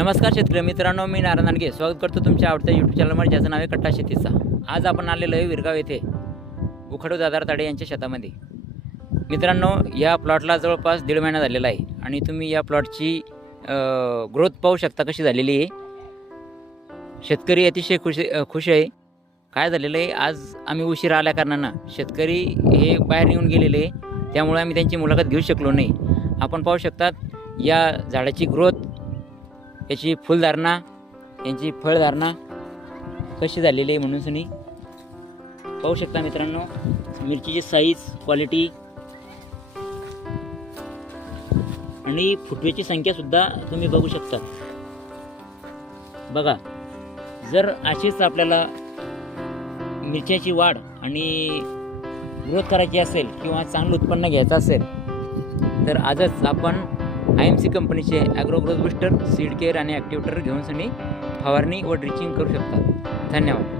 नमस्कार शेतकरी मित्रांनो मी नारायण नानगे. स्वागत करतो तुमच्या आवडत्या यूट्यूब चॅनलवर ज्याचं नाव आहे कट्टा शेतीचा. आज आपण आलेलो आहे विरगाव येथे उखडू दादार ताडे यांच्या शेतामध्ये. मित्रांनो या प्लॉटला जवळपास दीड महिना झालेला आहे आणि तुम्ही या प्लॉटची ग्रोथ पाहू शकता कशी झालेली आहे. शेतकरी अतिशय खुश खुश आहे. काय झालेलं आहे? आज आम्ही उशीर आल्या कारणानं शेतकरी हे बाहेर येऊन गेलेले आहे. त्यामुळे आम्ही त्यांची मुलाखत घेऊ शकलो नाही. आपण पाहू शकतात या झाडाची ग्रोथ याची फुलधारणा यांची फळधारणा कशी झालेली आहे म्हणून सनी पाहू शकता मित्रांनो. मिरचीची साईज क्वालिटी आणि फुटवेची संख्यासुद्धा तुम्ही बघू शकता. बघा जर अशीच आपल्याला मिरच्याची वाढ आणि ग्रोथ करायची असेल किंवा चांगलं उत्पन्न घ्यायचं असेल तर आजच आपण आय एम सी कंपनीचे agro growth booster seed care आणि ॲक्टिवेटर घेऊन सनी फवारणी व ड्रिचिंग करू शकता. धन्यवाद.